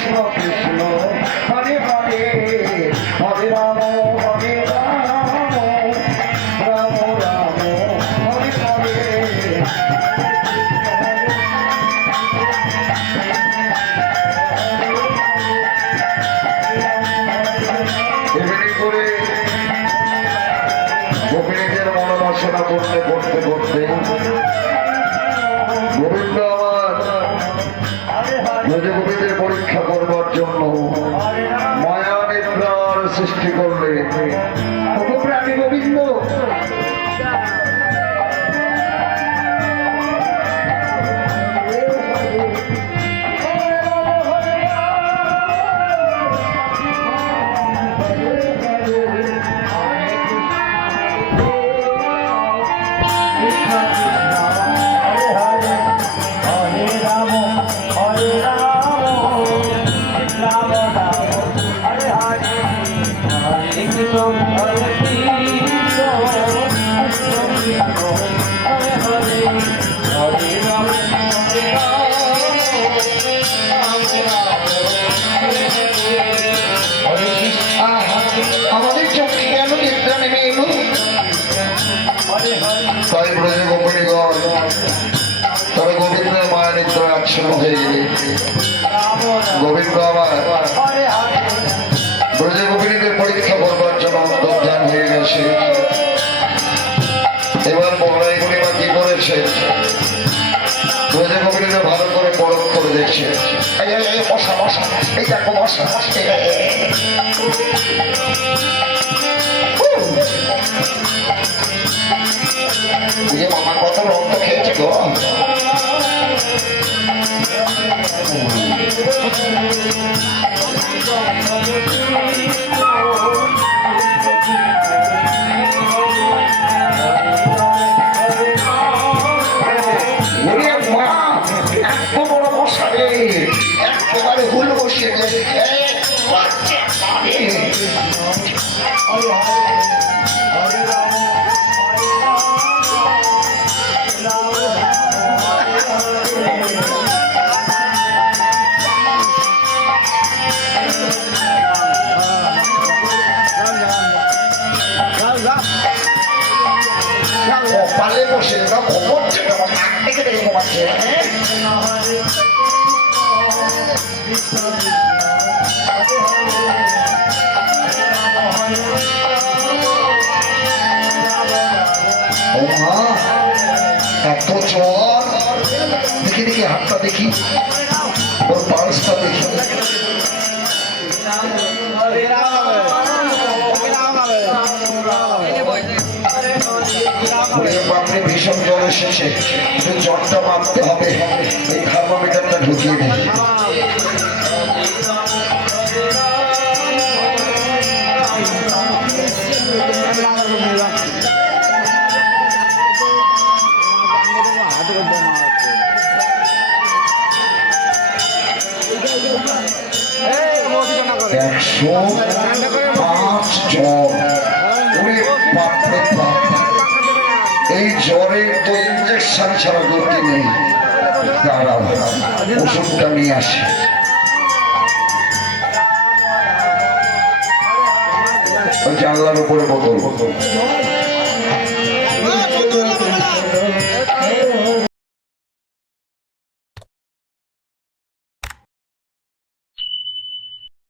কৃষ্ণ কৃষ্ণ হরে হরে হরে রাম হরে রাম রাম রাম হরে হরে এমনি করে গোপিনীদের মনোবাসনা করতে করতে করতে গোবিন্দ আমার গোপীদের পরীক্ষা করবার জন্য মায়া নিদ্রার সৃষ্টি করলে প্রাণী গোবিন্দ আমাদের চোখে কেন নিদ্রা নেমে এলো? তাই ব্রজ গোপিনীগণ তবে গোবিন্দের মায়া নিদ্রা আচ্ছন্ন হয়ে গেলে গোবিন্দ আমার ব্রজ গোপিনীদের পরীক্ষা করবার জন্য অন্তর্ধান হয়ে গেছে। এবার মহারাজ পূর্ণিমা কি করেছে? ব্রজ গোপিনীদের ভালো করে পরখ করে দেখছে। বসা বসা, এই দেখো বসা মামার কত রক্ত খেয়েছে গো। এত বড় মশারে একেবারে হুল বসিয়ে দেয়। পালে বসে ঘুমোচ্ছে, নাক থেকে দেখে ঘুমাচ্ছে। এত জ্বর, দেখি দেখি হাতটা দেখি, ওর পালসটা দেখি। ভীষণ জ্বর এসেছে, জ্বরটা মাপতে হবে, এই থার্মোমিটারটা ঢুকিয়ে দিই। একশো 5 জ্বর, এই জ্বরে তো ইঞ্জেকশন ছাড়া গতি নেই। দাঁড়াও, ওষুধটা নিয়ে আসি। জানলার উপরে বোতল